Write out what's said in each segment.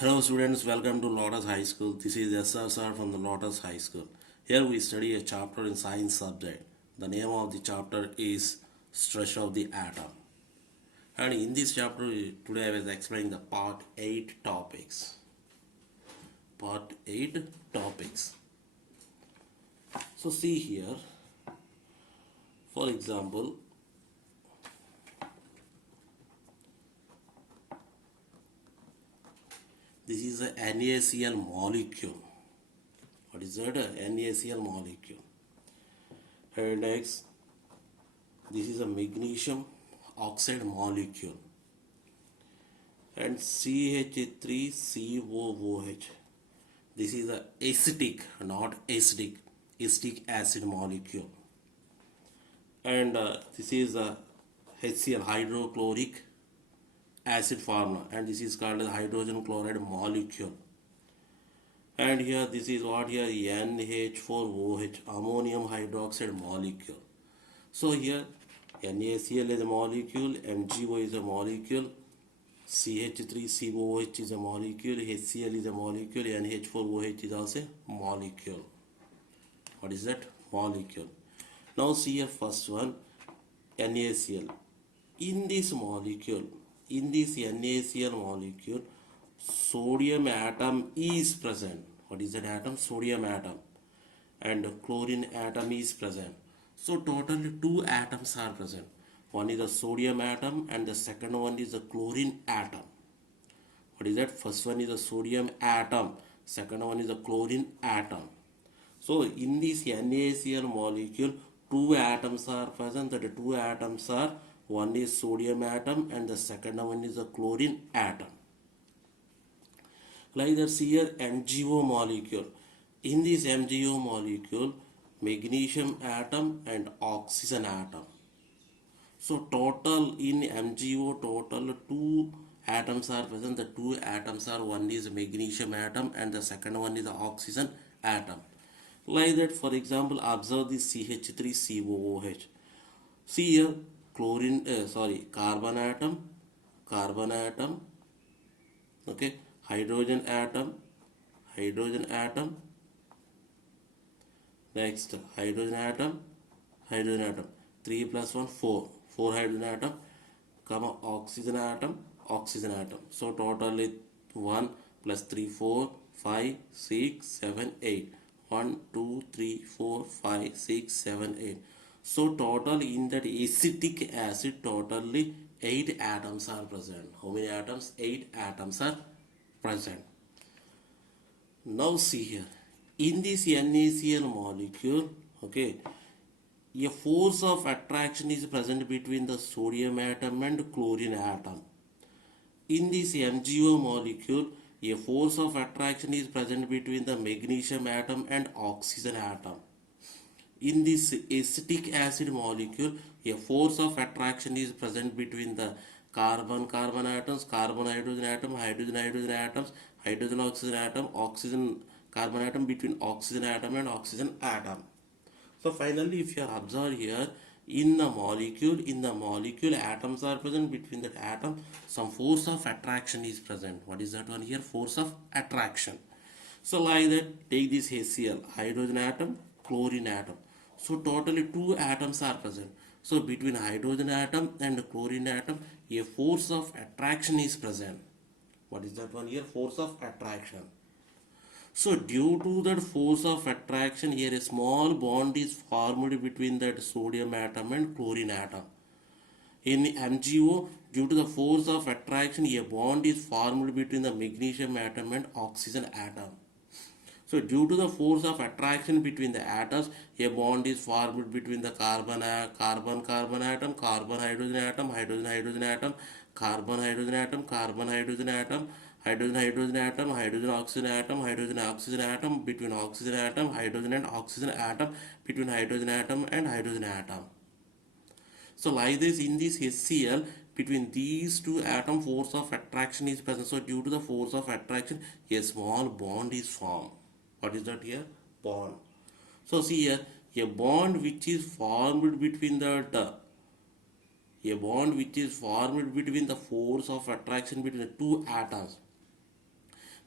Hello students, welcome to Lotus High School. This is SSR from the Lotus High School. Here we study a chapter in science subject. The name of the chapter is Structure of the Atom. And in this chapter today I was explaining the part 8 topics. Part 8 topics. So see here, for example, this is a NaCl molecule. What is that? A NaCl molecule. And next, this is a magnesium oxide molecule. And CH3COOH. This is a acetic, not acidic, acetic acid molecule. And this is a HCl, hydrochloric acid formula, and this is called as hydrogen chloride molecule. And here this is what here NH4OH, ammonium hydroxide molecule. So here NaCl is a molecule, MgO is a molecule, CH3COOH is a molecule, HCl is a molecule, NH4OH is also a molecule. What is that? Molecule. Now see here first one, NaCl. In this NaCl molecule, sodium atom is present. What is that atom? Sodium atom. And chlorine atom is present. So totally two atoms are present. One is the sodium atom and the second one is the chlorine atom. What is that? First one is the sodium atom, second one is the chlorine atom. So in this NaCl molecule, two atoms are present. The two atoms are, one is sodium atom and the second one is the chlorine atom. Like that, see here MgO molecule. In this MgO molecule, magnesium atom and oxygen atom. So total in MgO, total two atoms are present. The two atoms are, one is magnesium atom and the second one is the oxygen atom. Like that, for example, observe this CH3COOH. See here carbon atom, okay, hydrogen atom, next hydrogen atom, 3 plus 1 4, 4 hydrogen atom, comma oxygen atom. So totally 1 plus 3 4 5 6 7 8, 1 2 3 4 5 6 7 8. So total in that acetic acid, totally 8 atoms are present. How many atoms? 8 atoms are present. Now see here, in this NaCl molecule, okay, a force of attraction is present between the sodium atom and chlorine atom. In this MgO molecule, a force of attraction is present between the magnesium atom and oxygen atom. In this acetic acid molecule, a force of attraction is present between the carbon atoms, carbon hydrogen atom, hydrogen atoms, hydrogen oxygen atom, oxygen carbon atom, between oxygen atom and oxygen atom. So finally, if you are observed here, in the molecule atoms are present. Between that atom, some force of attraction is present. What is that one here? Force of attraction. So like that, take this HCl, hydrogen atom, chlorine atom. So totally two atoms are present. So between hydrogen atom and chlorine atom, a force of attraction is present. What is that one here? Force of attraction. So due to that force of attraction, here a small bond is formed between that sodium atom and chlorine atom. In MgO, due to the force of attraction, a bond is formed between the magnesium atom and oxygen atom. So due to the force of attraction between the atoms, a bond is formed between the carbon atom, carbon hydrogen atom, hydrogen atom, carbon hydrogen atom, hydrogen atom, hydrogen oxygen atom, between oxygen atom, hydrogen and oxygen atom, between hydrogen atom and hydrogen atom. So like this, in this HCl, between these two atom, force of attraction is present. So due to the force of attraction, a small bond is formed. What is that here? Bond. So see here, a bond which is formed between the force of attraction between the two atoms.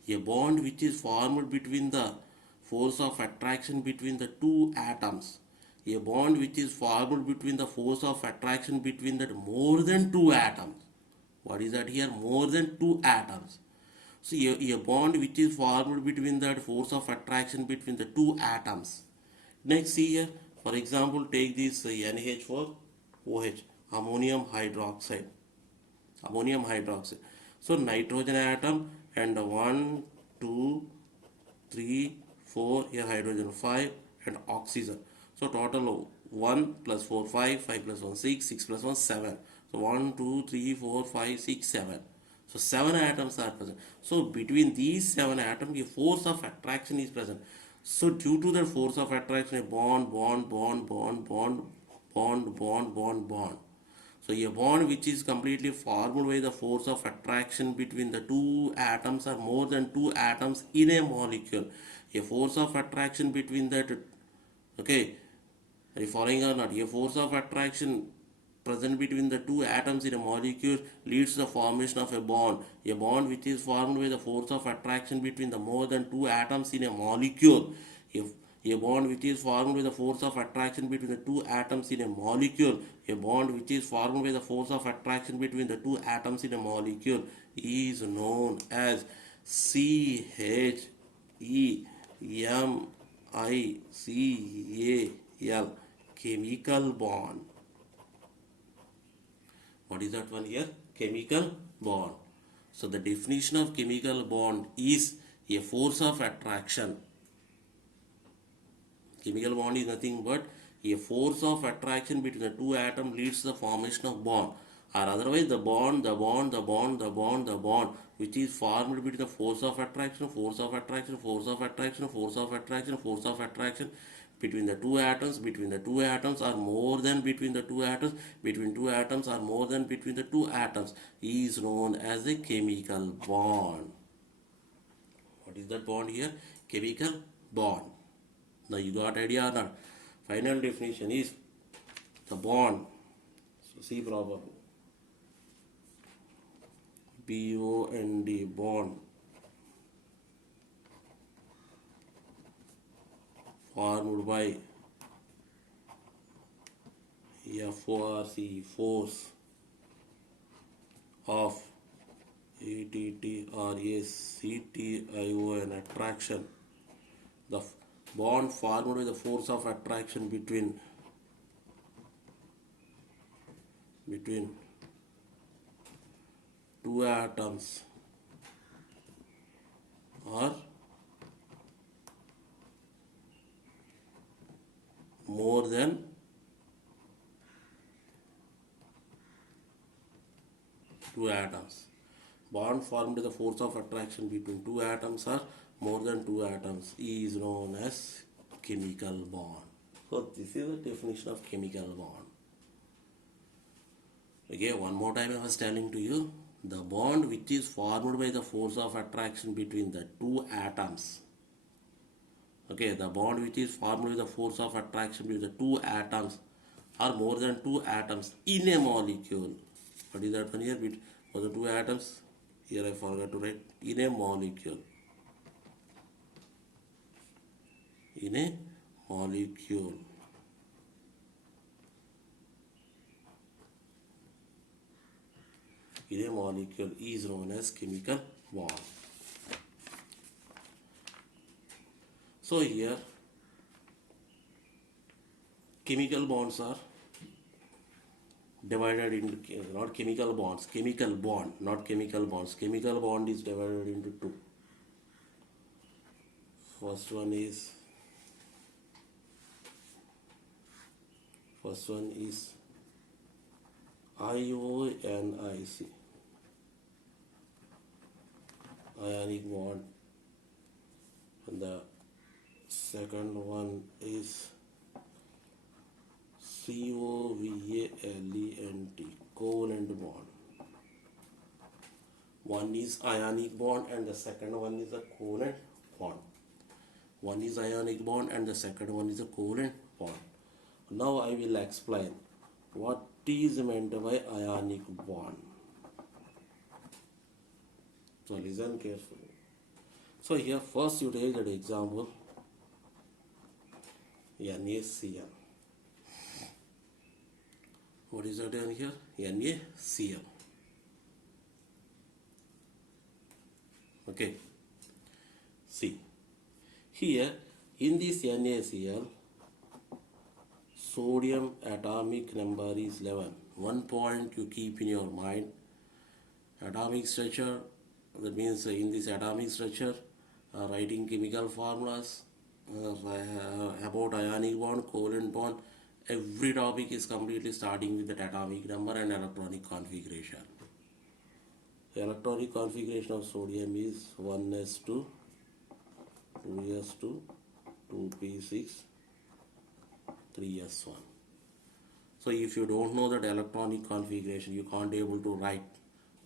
A bond which is formed between the force of attraction between the two atoms. A bond which is formed between the force of attraction between the more than two atoms. What is that here? More than two atoms. So a bond which is formed between that force of attraction between the two atoms. Next, see here, for example, take this NH4 OH, ammonium hydroxide. Ammonium hydroxide. So nitrogen atom and 1, 2, 3, 4, here hydrogen 5 and oxygen. So total 1 plus 4, 5, 5 plus 1, 6, 6 plus 1, 7. So 1, 2, 3, 4, 5, 6, 7. So 7 atoms are present. So between these 7 atoms, a force of attraction is present. So due to the force of attraction, a bond, bond, bond, bond, bond, bond, bond, bond, bond. So a bond which is completely formed by the force of attraction between the two atoms or more than two atoms in a molecule. A force of attraction between that, okay, are you following or not? A force of attraction present between the two atoms in a molecule leads to the formation of a bond. A bond which is formed by the force of attraction between the more than two atoms in a molecule. If a bond which is formed by the force of attraction between the two atoms in a molecule. A bond which is formed by the force of attraction between the two atoms in a molecule is known as CHEMICAL, chemical bond. What is that one here? Chemical bond. So the definition of chemical bond is a force of attraction. Chemical bond is nothing but a force of attraction between the two atoms leads to the formation of bond. Or otherwise the bond which is formed between the force of attraction, force of attraction, force of attraction, force of attraction, force of attraction between the two atoms or more than between the two atoms, between two atoms or more than between the two atoms is known as a chemical bond. What is that bond here? Chemical bond. Now you got idea or not? Final definition is the bond. So see properly. BOND, bond, formed by FORC, force of ATT or ACTION, attraction. The bond formed by the force of attraction between two atoms or more than two atoms. Bond formed by the force of attraction between two atoms or more than two atoms is known as chemical bond. So this is the definition of chemical bond. Okay, one more time I was telling to you, the bond which is formed by the force of attraction between the two atoms. Okay, the bond which is formed by the force of attraction between the two atoms or more than two atoms in a molecule. What is that one here? For the two atoms, here I forgot to write, in a molecule. In a molecule. In a molecule is known as chemical bond. So here chemical bonds are divided into, not chemical bonds, chemical bond, not chemical bonds. Chemical bond is divided into two. First one is IONIC, ionic bond, and the second one is COVALENT, covalent bond. One is ionic bond and the second one is a covalent bond. One is ionic bond and the second one is a covalent bond. Now I will explain what is meant by ionic bond. So listen carefully. So here first you take that example NaCl. What is that in here? NaCl. Okay. See, here in this NaCl, sodium atomic number is 11. One point you keep in your mind. Atomic structure, that means in this atomic structure, writing chemical formulas about ionic bond, covalent bond, every topic is completely starting with that atomic number and electronic configuration. The electronic configuration of sodium is 1s2, 2s2, 2p6, 3s1. So if you don't know that electronic configuration, you can't be able to write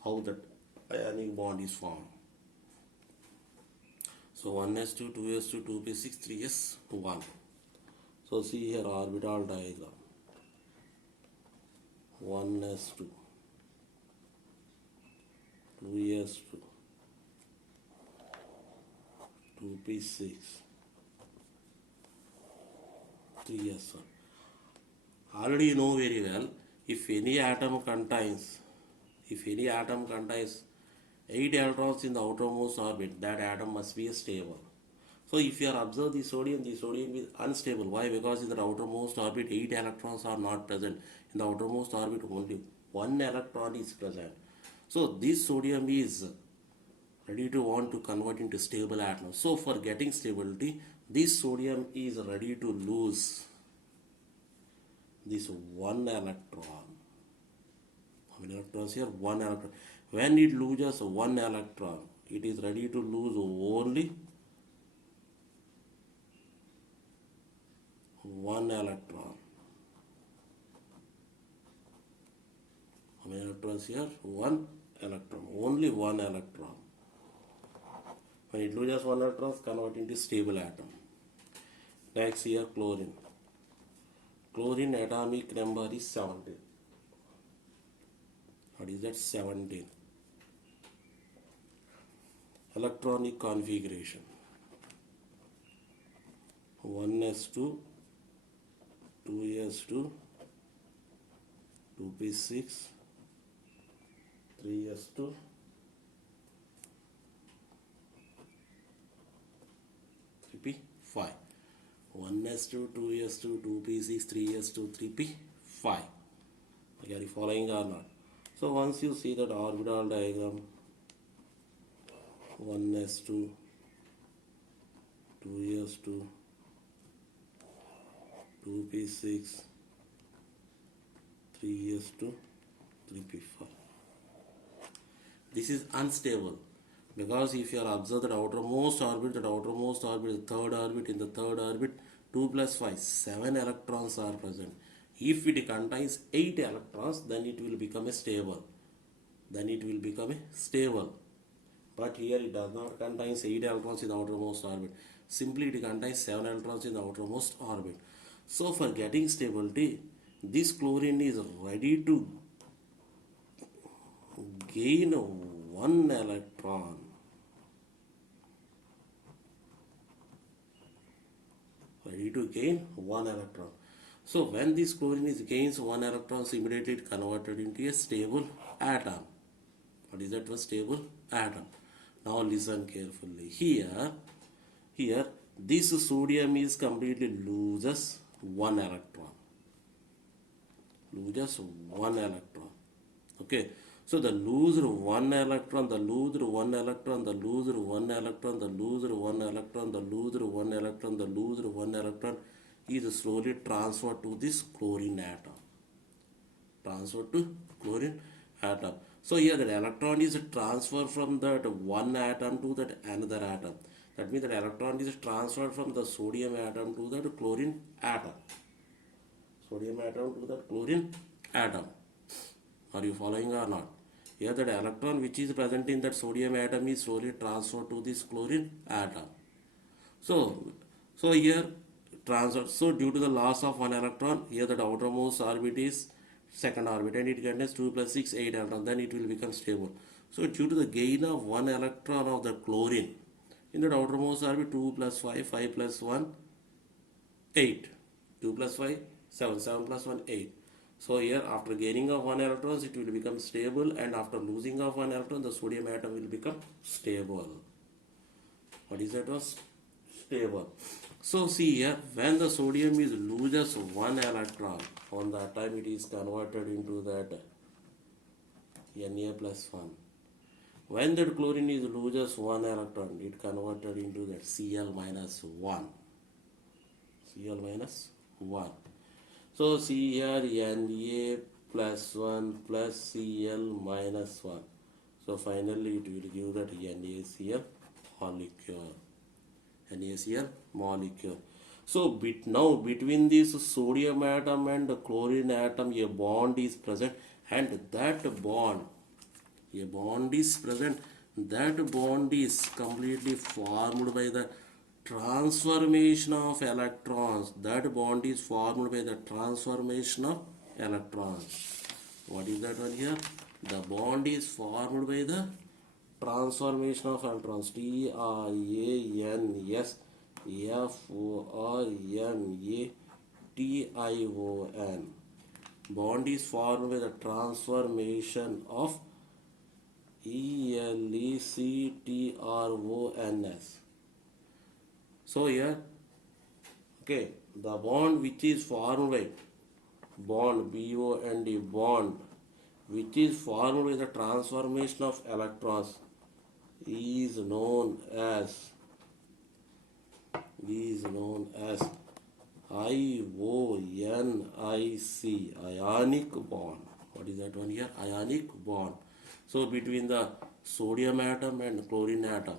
how that ionic bond is formed. So 1s2, 2s2, 2p6, 3s1. So see here orbital diagram. 1s2, 2s2, 2p6, 3s1. Already you know very well, if any atom contains 8 electrons in the outermost orbit, that atom must be stable. So if you are observe the sodium is unstable. Why? Because in the outermost orbit 8 electrons are not present. In the outermost orbit only 1 electron is present. So this sodium is ready to want to convert into stable atom. So for getting stability, this sodium is ready to lose this 1 electron. How many electrons here? 1 electron. When it loses 1 electron, it is ready to lose only 1 electron. How many electrons here? 1 electron. Only 1 electron. When it loses 1 electron, convert into stable atom. Next here chlorine. Chlorine atomic number is 17. What is that? 17. Electronic configuration. 1s2, 2s2, 2p6, 3s2, 3p5. 1s2, 2s2, 2p6, 3s2, 3p5. Are you following or not? So once you see that orbital diagram, 1s2, 2s2, 2p6, 3s2, 3p5. This is unstable because if you are observed that outermost orbit, the third orbit, in the third orbit 2 plus 5, 7 electrons are present. If it contains 8 electrons, then it will become a stable. But here it does not contain 8 electrons in the outermost orbit. Simply it contains 7 electrons in the outermost orbit. So for getting stability, this chlorine is ready to gain 1 electron. Ready to gain 1 electron. So when this chlorine gains 1 electron, so immediately it converted into a stable atom. What is that? A stable atom. Now listen carefully. Here this sodium is completely loses 1 electron. Okay. So the loser 1 electron, the loser 1 electron, the loser 1 electron, the loser 1 electron, the loser 1 electron, the loser 1 electron is slowly transferred to this chlorine atom. So here the electron is transferred from that one atom to that another atom. That means that electron is transferred from the sodium atom to that chlorine atom. Are you following or not? Here that electron which is present in that sodium atom is slowly transferred to this chlorine atom. So here transfer. So due to the loss of one electron, here that outermost orbit is second orbit and it contains 2 plus 6, 8 electrons. Then it will become stable. So due to the gain of one electron of the chlorine, In the outermost orbit, 2 plus 5, 5 plus 1, 8. 2 plus 5, 7. 7 plus 1, 8. So here after gaining of 1 electrons, it will become stable, and after losing of 1 electron, the sodium atom will become stable. What is that? Was stable. So see here, when the sodium is loses 1 electron, on that time it is converted into that Na plus 1. When that chlorine is loses 1 electron, it converted into that Cl minus 1. Cl minus 1. So see here, Na plus 1 plus Cl minus 1. So finally it will give that NaCl molecule. NaCl molecule. So now between this sodium atom and the chlorine atom, a bond is present, and that bond, a bond is present, that bond is completely formed by the transformation of electrons. That bond is formed by the transformation of electrons. What is that one here? The bond is formed by the transformation of electrons. TRANSFORMATION. Bond is formed by the transformation of ELECTRONS. So here, okay, the bond which is formed by bond BOND bond which is formed by the transformation of electrons is known as IONIC, ionic bond. What is that one here? Ionic bond. So between the sodium atom and chlorine atom,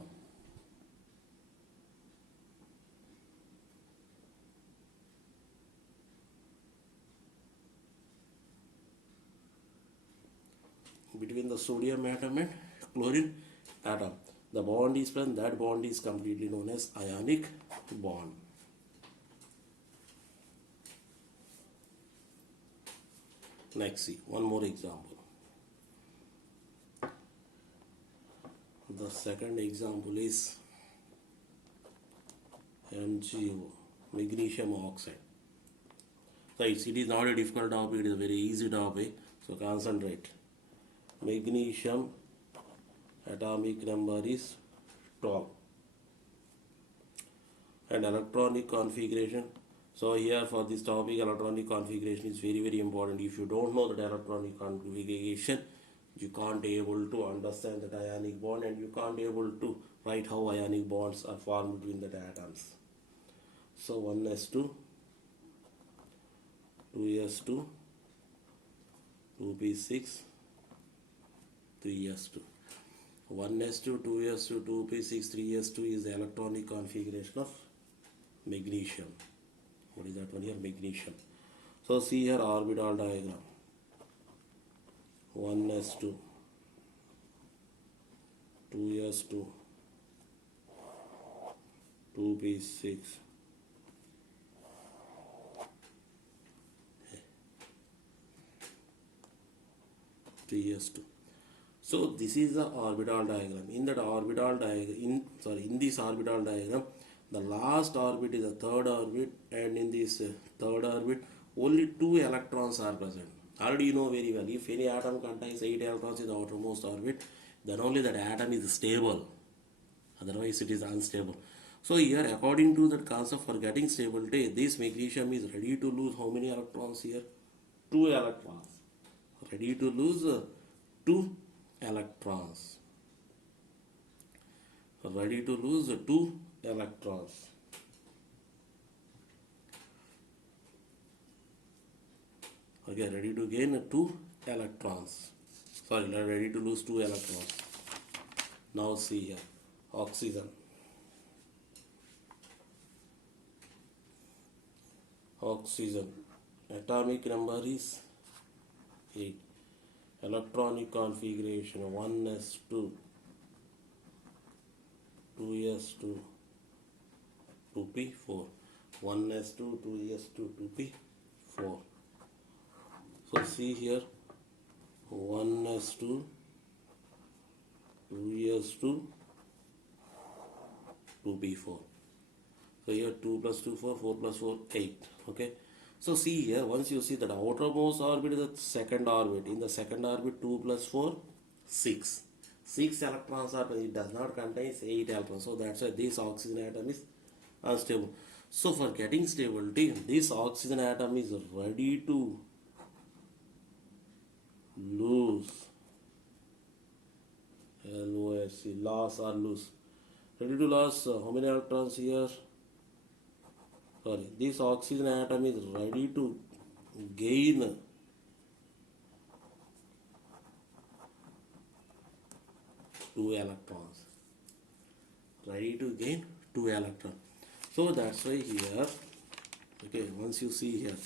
between the sodium atom and chlorine atom, the bond is present. That bond is completely known as ionic bond. Next, see one more example. The second example is MgO, magnesium oxide. So it is not a difficult topic, it is a very easy topic. So concentrate. Magnesium atomic number is 12. And electronic configuration. So here for this topic, electronic configuration is very, very important. If you don't know that electronic configuration, you can't able to understand that ionic bond, and you can't able to write how ionic bonds are formed between the atoms. So 1s2, 2s2, 2p6, 3s2. 1s2, 2s2, 2p6, 3s2 is the electronic configuration of magnesium. What is that one here? Magnesium. So see here orbital diagram. 1s2, 2s2, 2p6, 3s2. So this is the orbital diagram. In that orbital diagram, in this orbital diagram, the last orbit is the third orbit, and in this third orbit, only 2 electrons are present. Already you know very well, if any atom contains 8 electrons in the outermost orbit, then only that atom is stable. Otherwise, it is unstable. So here, according to that concept for getting stability, this magnesium is ready to lose how many electrons here? 2 electrons. Ready to lose 2 electrons. Ready to lose 2 electrons. Okay, ready to gain 2 electrons. Sorry, ready to lose 2 electrons. Now see here, oxygen. Oxygen. Atomic number is 8. Electronic configuration 1s2, 2s2, 2p4. 1s2, 2s2, 2p4. So see here, 1s2, 2s2, 2p4. So here 2 plus 2 4, 4 plus 4 8. Okay. So see here, once you see that outermost orbit is the second orbit. In the second orbit 2 plus 4 6. 6 electrons are present. It does not contain 8 electrons. So that's why this oxygen atom is unstable. So for getting stability, this oxygen atom is ready to lose. LOSC, loss or lose. Ready to lose how many electrons here? Sorry, this oxygen atom is ready to gain 2 electrons. Ready to gain 2 electrons. So that's why here, okay, once you see here,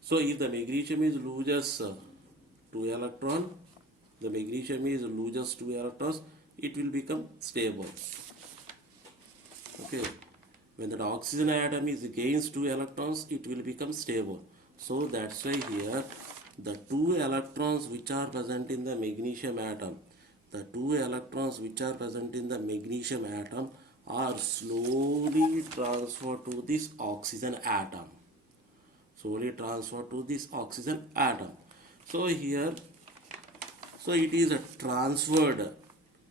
so if the magnesium is loses 2 electron, the magnesium is loses 2 electrons, it will become stable. Okay, when the oxygen atom is gains 2 electrons, it will become stable. So that's why here the 2 electrons which are present in the magnesium atom, the 2 electrons which are present in the magnesium atom are slowly transferred to this oxygen atom. Slowly transferred to this oxygen atom. So here, so it is transferred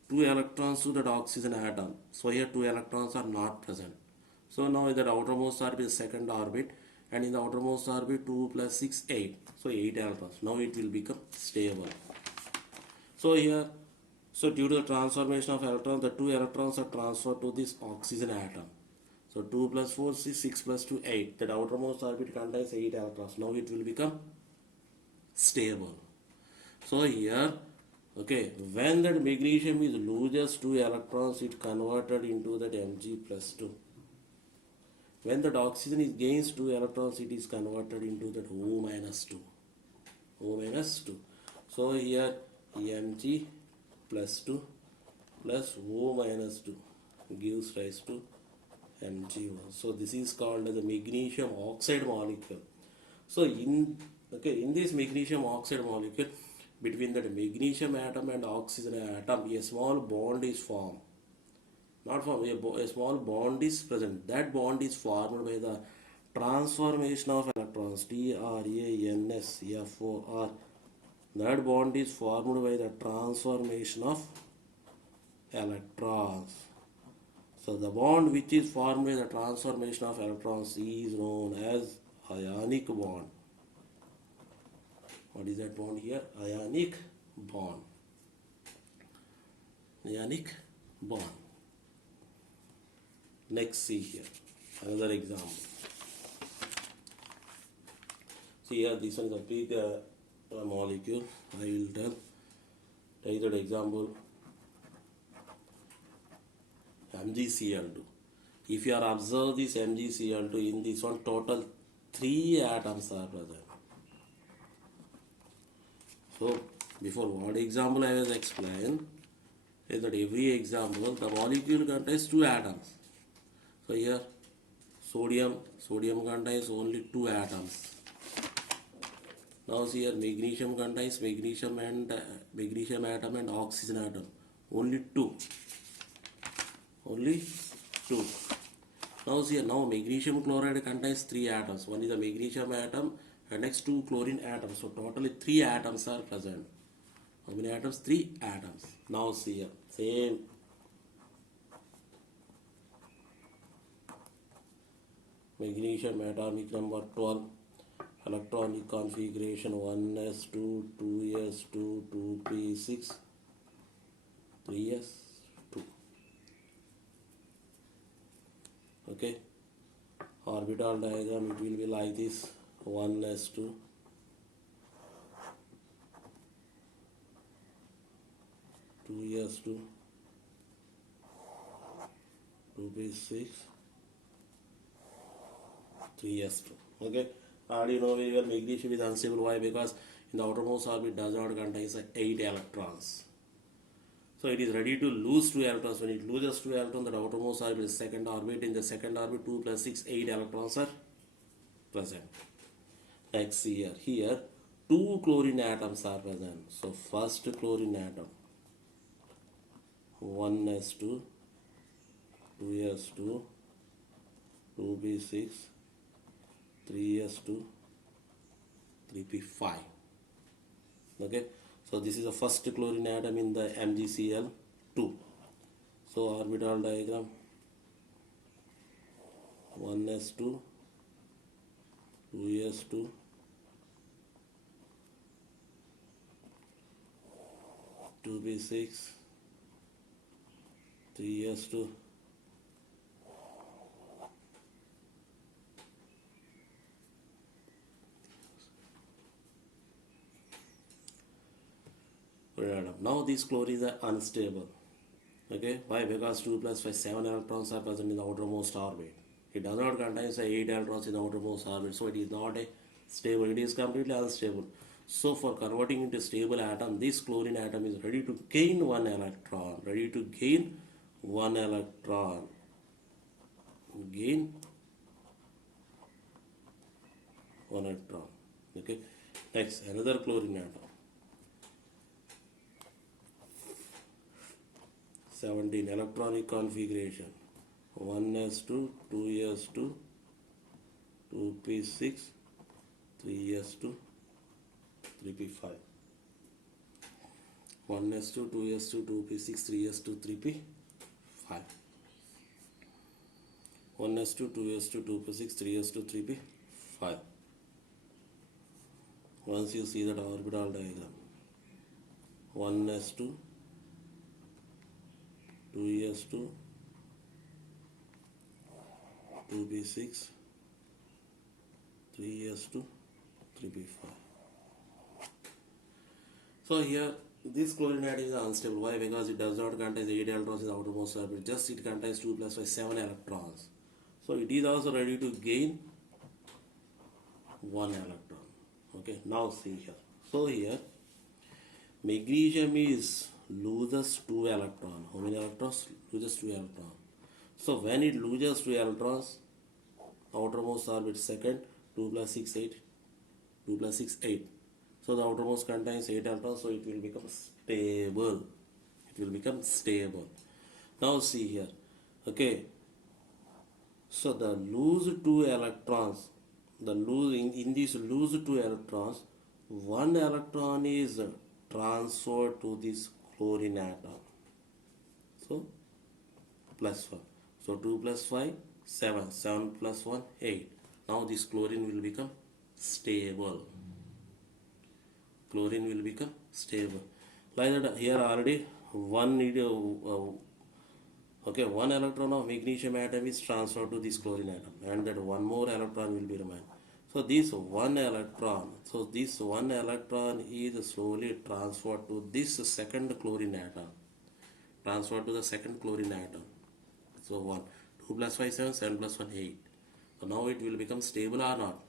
2 electrons to that oxygen atom. So here 2 electrons are not present. So now in the outermost orbit is second orbit, and in the outermost orbit 2 plus 6 8. So 8 electrons. Now it will become stable. So here, so due to the transformation of electrons, the 2 electrons are transferred to this oxygen atom. So 2 plus 4 is 6 plus 2 8. That outermost orbit contains 8 electrons. Now it will become stable. So here, okay, when that magnesium is loses 2 electrons, it converted into that Mg plus 2. When that oxygen is gains 2 electrons, it is converted into that O minus 2. O minus 2. So here Mg plus 2 plus O minus 2 gives rise to Mg1. So this is called as the magnesium oxide molecule. So in this magnesium oxide molecule, between the magnesium atom and oxygen atom, a small bond is formed. Not formed, a small bond is present. That bond is formed by the transformation of electrons, TRANSFOR. That bond is formed by the transformation of electrons. So the bond which is formed by the transformation of electrons is known as ionic bond. What is that bond here? Ionic bond. Ionic bond. Next, see here another example. See here, this one is a big molecule. I will take that example. MgCl2. If you are observe this MgCl2, in this one total 3 atoms are present. So before what example I was explained is that every example the molecule contains 2 atoms. So here sodium contains only 2 atoms. Now see here magnesium contains magnesium atom and oxygen atom, only 2. Only 2. Now see here, now magnesium chloride contains 3 atoms. One is a magnesium atom and next 2 chlorine atoms. So totally 3 atoms are present. How many atoms? 3 atoms. Now see here, same. Magnesium atomic number 12. Electronic configuration 1s2, 2s2, 2p6, 3s2. Okay. Orbital diagram, it will be like this: 1s2, 2s2, 2p6, 3s2. Okay. Already know very well magnesium is unstable. Why? Because in the outermost orbit does not contain 8 electrons. So it is ready to lose 2 electrons. When it loses 2 electrons, the outermost orbit is second orbit. In the second orbit, 2 plus 6, 8 electrons are present. Next see here. Here 2 chlorine atoms are present. So first chlorine atom, 1s2, 2s2, 2p6, 3s2, 3p5. Okay, so this is the first chlorine atom in the MgCl2. So orbital diagram, 1s2, 2s2, 2p6, 3s2, atom. Now these chlorines are unstable. Okay, why? Because 2 plus 5, 7 electrons are present in the outermost orbit. It does not contain say 8 electrons in the outermost orbit, so it is not a stable, it is completely unstable. So for converting into stable atom, this chlorine atom is ready to gain 1 electron, ready to gain 1 electron, gain 1 electron. Okay, next another chlorine atom, 17 electronic configuration, 1s2, 2s2, 2p6, 3s2, 3p5. 1s2, 2s2, 2p6, 3s2, 3p5. 1s2, 2s2, 2p6, 3s2, 3p5. Once you see that orbital diagram, 1s2, 2s2, 2p6, 3s2, 3p5. So here this chlorine atom is unstable. Why? Because it does not contain 8 electrons in the outermost orbit. Just it contains 2 plus 5, 7 electrons. So it is also ready to gain 1 electron. Okay, now see here. So here magnesium is loses 2 electrons. How many electrons? Loses 2 electrons. So when it loses 2 electrons, outermost orbit second, 2 plus 6, 8. 2 plus 6, 8. So the outermost contains 8 electrons, so it will become stable. It will become stable. Now see here. Okay. So the lose 2 electrons, in these lose 2 electrons, 1 electron is transferred to this chlorine atom. So plus 1. So 2 plus 5, 7. 7 plus 1, 8. Now this chlorine will become stable. Chlorine will become stable. Like that here already one one electron of magnesium atom is transferred to this chlorine atom, and that one more electron will be remain. So this one electron is slowly transferred to this second chlorine atom. Transferred to the second chlorine atom. So 1, 2 plus 5, 7, 7 plus 1, 8. So now it will become stable or not.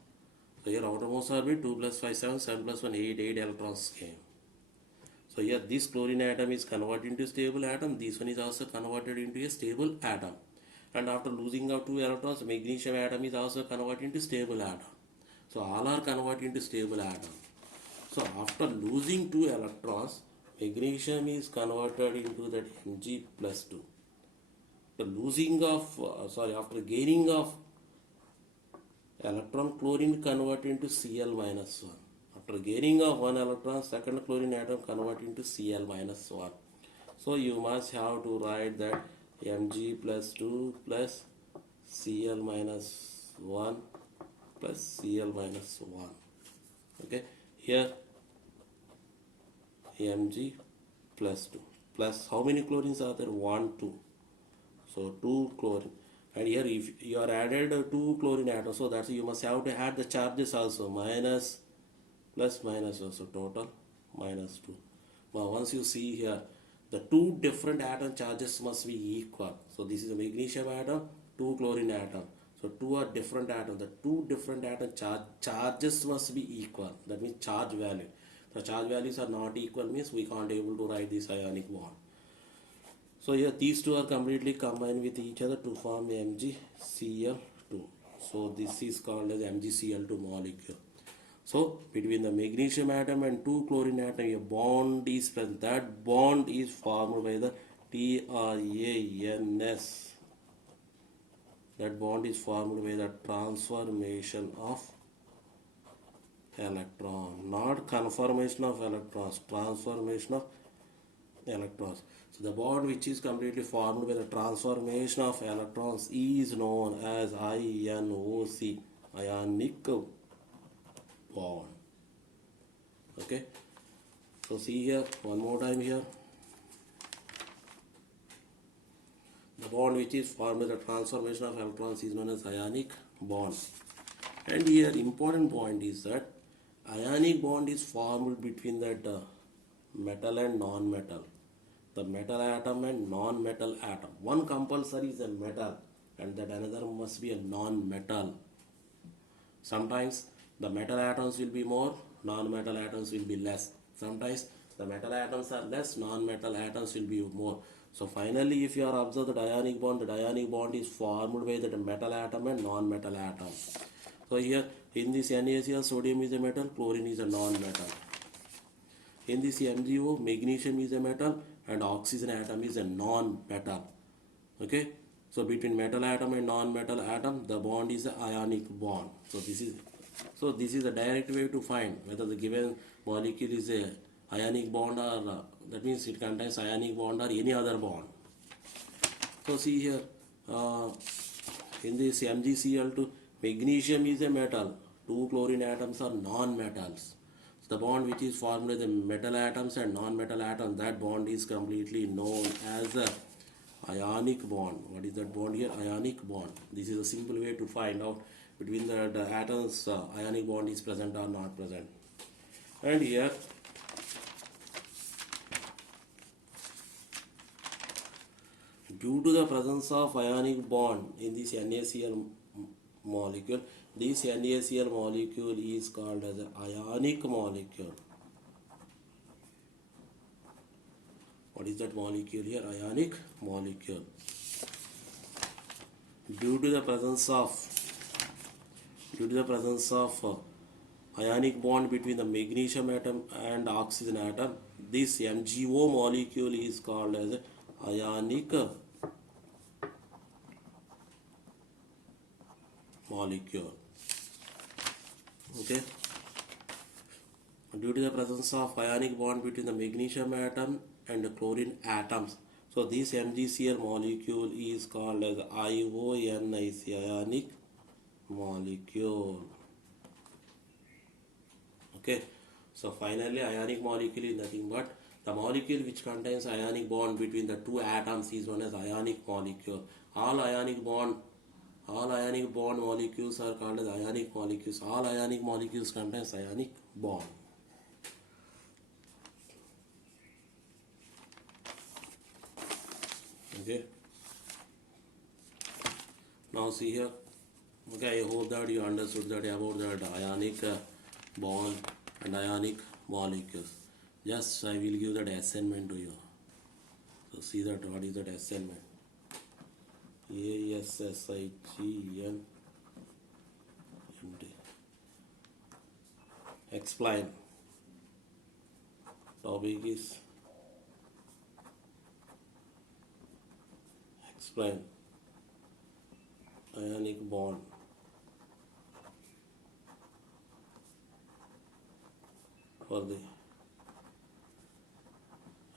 So here outermost orbit 2 plus 5, 7, 7 plus 1, 8, 8 electrons came. So here this chlorine atom is converted into stable atom. This one is also converted into a stable atom. And after losing out 2 electrons, magnesium atom is also converted into stable atom. So all are converted into stable atom. So after losing 2 electrons, magnesium is converted into that Mg plus 2. After gaining of electron, chlorine converted into Cl minus 1. After gaining of 1 electron, second chlorine atom converted into Cl minus 1. So you must have to write that Mg plus 2 plus Cl minus 1 plus Cl minus 1. Okay, here Mg plus 2 plus how many chlorines are there? 1, 2. So 2 chlorine. And here if you are added 2 chlorine atoms, so that's you must have to add the charges also, minus plus minus also, total minus 2. Now once you see here, the 2 different atom charges must be equal. So this is a magnesium atom, 2 chlorine atom. So 2 are different atoms. The 2 different atom charges must be equal. That means charge value. The charge values are not equal means we can't able to write this ionic bond. So here these two are completely combined with each other to form MgCl2. So this is called as MgCl2 molecule. So between the magnesium atom and 2 chlorine atom, a bond is present. That bond is formed by the TRANS That bond is formed by the transformation of electron, not conformation of electrons, transformation of electrons. So the bond which is completely formed by the transformation of electrons is known as INOC, ionic bond. Okay, so see here one more time here. The bond which is formed by the transformation of electrons is known as ionic bond. And here important point is that ionic bond is formed between that metal and non-metal. The metal atom and non-metal atom. One compulsory is a metal and that another must be a non-metal. Sometimes the metal atoms will be more, non-metal atoms will be less. Sometimes the metal atoms are less, non-metal atoms will be more. So finally, if you are observe the ionic bond is formed by the metal atom and non-metal atom. So here in this NaCl, sodium is a metal, chlorine is a non-metal. In this MgO, magnesium is a metal and oxygen atom is a non-metal. Okay, so between metal atom and non-metal atom, the bond is an ionic bond. So this is a direct way to find whether the given molecule is a ionic bond or that means it contains ionic bond or any other bond. So see here, in this MgCl2, magnesium is a metal, two chlorine atoms are non-metals. So the bond which is formed by the metal atoms and non-metal atoms, that bond is completely known as a ionic bond. What is that bond here? Ionic bond. This is a simple way to find out between the atoms ionic bond is present or not present. And here due to the presence of ionic bond in this NaCl molecule, this NaCl molecule is called as an ionic molecule. What is that molecule here? Ionic molecule. Due to the presence of ionic bond between the magnesium atom and oxygen atom, this MgO molecule is called as ionic molecule. Okay, due to the presence of ionic bond between the magnesium atom and the chlorine atoms, so this MgCl molecule is called as IONIC, ionic molecule. Okay, so finally ionic molecule is nothing but the molecule which contains ionic bond between the two atoms is known as ionic molecule. All ionic bond molecules are called as ionic molecules. All ionic molecules contains ionic bond. Okay, now see here. Okay, I hope that you understood that about that ionic bond and ionic molecules. Just I will give that assignment to you. So see that what is that assignment? ASSIGN. Explain. Topic is explain ionic bond. For the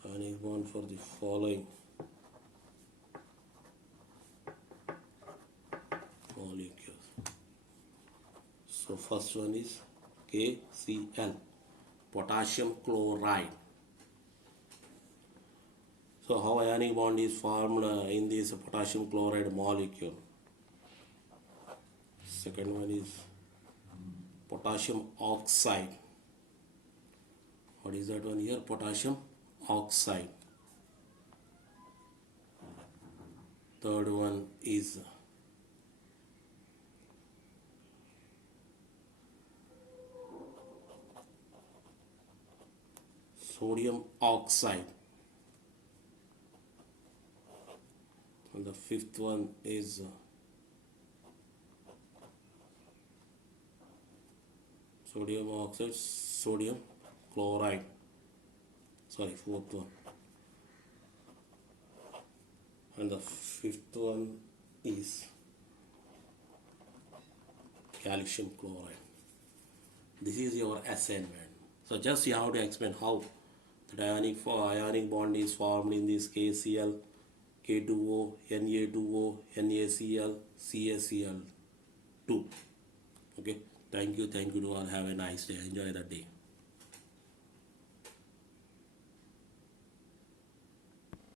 ionic bond for the following molecules. So first one is KCl, potassium chloride. So how ionic bond is formed in this potassium chloride molecule? Second one is potassium oxide. What is that one here? Potassium oxide. Third one is sodium oxide. And the fifth one is sodium oxide, sodium chloride. Sorry, fourth one. And the fifth one is calcium chloride. This is your assignment. So just you have to explain how the ionic bond is formed in this case Cl, K2O, Na2O, NaCl, CaCl2. Okay. Thank you to all. Have a nice day. Enjoy the day.